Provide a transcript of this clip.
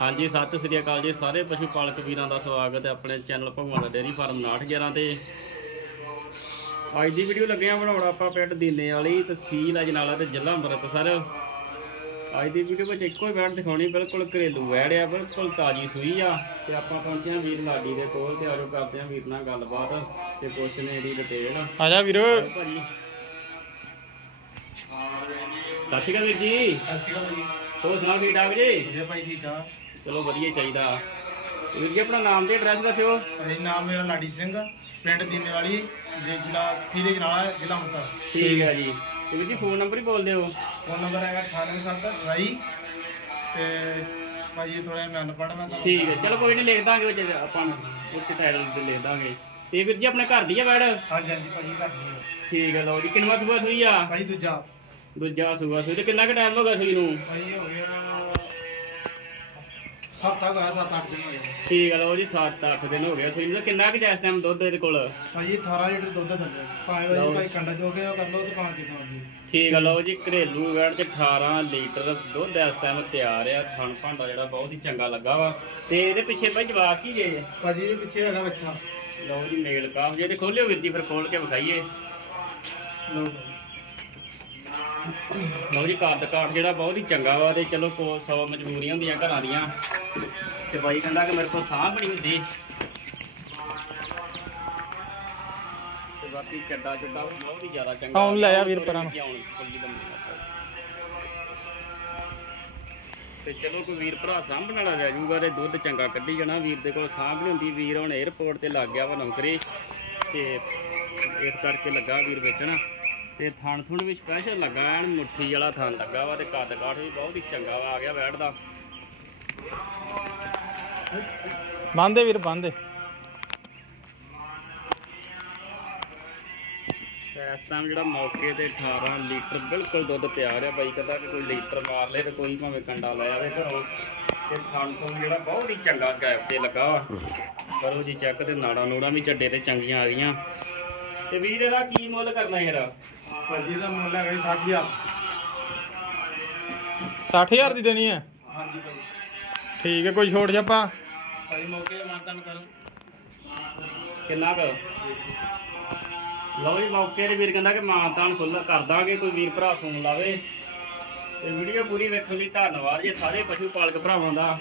ਹਾਂਜੀ ਸਤਿ ਸ੍ਰੀ ਅਕਾਲ ਜੀ। ਸਾਰੇ ਪਸ਼ੂ ਪਾਲਕ ਵੀਰਾਂ ਦਾ ਸਵਾਗਤ ਹੈ ਆਪਣੇ ਚੈਨਲ ਭਗਵਾਨ ਦਾ ਡੇਅਰੀ ਫਾਰਮ 911 ਤੇ। ਅੱਜ ਦੀ ਵੀਡੀਓ ਲੱਗੇ ਆ ਬਣਾਉਣ ਆਪਾਂ ਪਿੰਡ ਦੀਨੇ ਵਾਲੀ ਤਹਿਸੀਲ ਅਜਨਾਲਾ ਤੇ ਜ਼ਿਲ੍ਹਾ ਅੰਮ੍ਰਿਤਸਰ। ਅੱਜ ਦੀ ਵੀਡੀਓ ਵਿੱਚ ਇੱਕੋ ਹੀ ਬੈਡ ਦਿਖਾਉਣੀ ਬਿਲਕੁਲ ਘਰੇਲੂ ਬੈਡ ਆ ਬਿਲਕੁਲ ਤਾਜੀ ਸੂਈ ਆ। ਤੇ ਆਪਾਂ ਪਹੁੰਚੇ ਆ ਵੀਰ ਲਾਡੀ ਦੇ ਕੋਲ ਤੇ ਆਜੋ ਕਰਦੇ ਆ ਵੀਰ ਨਾਲ ਗੱਲਬਾਤ ਤੇ ਪੁੱਛਨੇ ਇਹਦੀ ਡਿਟੇਲ ਆ ਜਾ ਵੀਰ। ਭਾਜੀ। ਸਤਿ ਸ਼੍ਰੀ ਅਕਾਲ ਵੀਰ ਜੀ। ਸਤਿ ਸ਼੍ਰੀ ਅਕਾਲ ਜੀ। ਹੋਰ ਸੁਣਾਓ ਠੀਕ ਠਾਕ ਜੀ? ਜੇ ਭਾਈ ਠੀਕ ਆ ਚਲੋ ਵਧੀਆ ਹੀ ਚਾਹੀਦਾ। ਵੀਰ ਜੀ ਆਪਣਾ ਨਾਮ ਤੇ ਐਡਰੈਸ ਦੱਸਿਓ। ਭਾਈ ਨਾਮ ਮੇਰਾ ਲਾਡੀ ਸਿੰਘ ਪਿੰਡ ਦੀਨੇਵਾਲੀ ਜ਼ਿਲ੍ਹਾ ਸੀਲੇ ਜਨਾਲਾ ਜ਼ਿਲ੍ਹਾ ਅੰਮ੍ਰਿਤਸਰ। ਠੀਕ ਹੈ ਜੀ। ਤੇ ਵੀਰ ਜੀ ਫੋਨ ਨੰਬਰ ਹੀ ਬੋਲ ਦਿਓ ਫੋਨ ਨੰਬਰ ਹੈਗਾ 98728 ਤੇ ਭਾਈ ਥੋੜਾ ਮੈਂ ਅਨਪੜ੍ਹ ਮੈਂ ਤੁਹਾਨੂੰ ਠੀਕ ਹੈ। ਚਲੋ ਕੋਈ ਨਹੀਂ ਲਿਖ ਦਾਂਗੇ ਉਹ 'ਚ ਆਪਾਂ ਉੱਤੇ ਟਾਈਟਲ ਤੇ ਲਿਖ ਦਾਂਗੇ। ਤੇ ਵੀਰ ਜੀ ਆਪਣੇ ਘਰ ਦੀ ਆ ਬੈੜ ਹਾਂਜੀ ਹਾਂਜੀ ਭਾਈ ਕਰਦੀ ਹੈ ਠੀਕ ਹੈ ਲਓ ਜੀ ਕਿੰਨਵਾ ਸੂਆ ਸੂਈ ਆ? ਭਾਈ ਦੂਜਾ। ਦੂਜਾ ਸੂਆ ਸੂਈ ਤੇ ਕਿੰਨਾ ਕੁ ਟਾਈਮ ਹੋ ਗਿਆ ਸੂਈ ਨੂੰ? ਭਾਈ ਹੋ ਹਫਤਾ ਗਿਆ 7-8 ਦਿਨ ਹੋ ਗਏ। ਠੀਕ ਹੈ ਲਓ ਜੀ 7-8 ਦਿਨ ਹੋ ਗਏ। ਸੂਈ ਨੂੰ ਤੇ ਕਿੰਨਾ ਕੁ ਜੈਸ ਟਾਈਮ ਦੁੱਧ ਇਹਦੇ ਕੋਲ? ਭਾਈ 18 ਲੀਟਰ ਦੁੱਧ ਦਿੰਦੇ ਭਾਵੇਂ ਲਓ। ਭਾਈ ਭਾਈ ਕੰਡਾ ਜੋ ਕੇ ਕਰ ਲਓ ਤੇ ਭਾਵੇਂ ਕਿਦਾਂ ਮਰਜ਼ੀ। ਠੀਕ ਹੈ ਲਓ ਜੀ ਘਰੇਲੂ ਵੈੜ ਚ 18 ਲੀਟਰ ਦੁੱਧ ਇਸ ਟਾਈਮ ਤਿਆਰ ਆ। ਥਣ ਭਾਂਡਾ ਜਿਹੜਾ ਬਹੁਤ ਹੀ ਚੰਗਾ ਲੱਗਾ ਵਾ। ਤੇ ਇਹਦੇ ਪਿੱਛੇ ਭਾਈ ਜਵਾਕ ਕੀ ਜੇ? ਭਾਜੀ ਦੇ ਪਿੱਛੇ ਹੈਗਾ ਬੱਚਾ। ਲਓ ਜੀ ਮੇਲ ਕਾਫ ਜੇ ਤੇ ਖੋਲਿਓ ਵੀਰ ਜੀ ਫਿਰ ਖੋਲ ਕੇ ਵਿਖਾਈਏ। ਲਓ। ਲਓ ਜੀ ਕੱਦ ਕਾਠ ਜਿਹੜਾ ਬਹੁਤ ਹੀ ਚੰਗਾ ਵਾ ਤੇ ਚਲੋ ਕੋ 100 ਮਜਬੂਰੀਆਂ ਹੁੰਦੀਆਂ ਘਰਾਂ ਦੀਆਂ। ਤੇ ਬਾਈ ਕਹਿੰਦਾ ਕਿ ਮੇਰੇ ਕੋਲ ਸਾਹ ਬਣੀ ਹੁੰਦੀ। ਤੇ ਬਾਕੀ ਚੱਡਾ ਚੱਡਾ ਬਹੁਤ ਹੀ ਜ਼ਿਆਦਾ ਚੰਗਾ ਆਉਣ ਲੈ ਆ ਵੀਰ ਪਰਾਂ ਨੂੰ। ਤੇ ਚਲੋ ਕੋਈ ਵੀਰ ਭਰਾ ਸਾਂਭਣ ਵਾਲਾ ਲੈ ਜਾਊਗਾ ਤੇ ਦੁੱਧ ਚੰਗਾ ਕੱਢੀ ਜਾਣਾ। ਵੀਰ ਦੇ ਕੋਲ ਸਾਂਭ ਨਹੀਂ ਹੁੰਦੀ। ਵੀਰ ਹੁਣ 에어ਪੋਰਟ ਤੇ ਲੱਗ ਗਿਆ ਵਾ ਨੌਕਰੀ। ਤੇ ਇਸ ਕਰਕੇ ਲੱਗਾ ਵੀਰ ਵੇਚਣਾ। ਤੇ ਥਣ ਥੁਣ ਵੀ ਸਪੈਸ਼ਲ ਲੱਗਾ ਐਨ ਮੁੱਠੀ ਵਾਲਾ ਥਣ ਲੱਗਾ ਵਾ ਤੇ ਕੱਦ ਕਾਠ ਵੀ ਬਹੁਤ ਹੀ ਚੰਗਾ ਵਾ ਆ ਗਿਆ ਬੈਠ ਦਾ ਬੰਦੇ ਵੀਰ ਬੰਦੇ ਤੇ ਇਸ ਟਾਈਮ ਜਿਹੜਾ ਮੌਕੇ ਤੇ 18 ਲੀਟਰ ਬਿਲਕੁਲ ਦੁੱਧ ਤਿਆਰ ਆ ਬਾਈ ਕਹਿੰਦਾ ਕਿ ਕੋਈ ਲੀਟਰ ਮਾਰ ਲੇ ਤੇ ਕੋਈ ਭਾਵੇਂ ਕੰਡਾ ਲੈ ਆਵੇ ਘਰੋਂ ਤੇ ਥਣ ਥੁਣ ਜਿਹੜਾ ਬਹੁਤ ਹੀ ਚੰਗਾ ਗੈਪ ਤੇ ਲੱਗਾ ਵਾ। ਕਰੋ ਜੀ ਚੈੱਕ ਤੇ ਨਾੜਾਂ ਨੂੜਾਂ ਵੀ ਚੱਡੇ ਤੇ ਚੰਗੀਆਂ ਆ ਗਈਆਂ ਤੇ ਵੀਰ ਇਹਦਾ ਕੀ ਮੁੱਲ ਕਰਨਾ ਯਾਰ? ਭਾਜੀ ਦਾ ਮੁੱਲ ਹੈਗਾ ਜੀ 60000 60000 ਦੀ ਦੇਣੀ ਹੈ? ਹਾਂਜੀ ਭਾਜੀ। ਠੀਕ ਹੈ ਕੋਈ ਛੋਟ ਜਾਪਾ? ਭਾਈ ਮੌਕੇ ਮਾਨਤਨ ਕਰੋ। ਕਿੰਨਾ ਕੁ? ਲਓ ਜੀ ਮੌਕੇ ਤੇ ਵੀਰ ਕਹਿੰਦਾ ਕਿ ਮਾਨਤਾਨ ਖੁੱਲਾ ਕਰ ਦਾਂਗੇ ਕੋਈ ਵੀਰ ਭਰਾ ਫੋਨ ਲਾਵੇ। ਤੇ ਵੀਡੀਓ ਪੂਰੀ ਵੇਖਣ ਲਈ ਧੰਨਵਾਦ ਜੀ ਸਾਰੇ ਪਸ਼ੂ ਪਾਲਕ ਭਰਾਵਾਂ ਦਾ।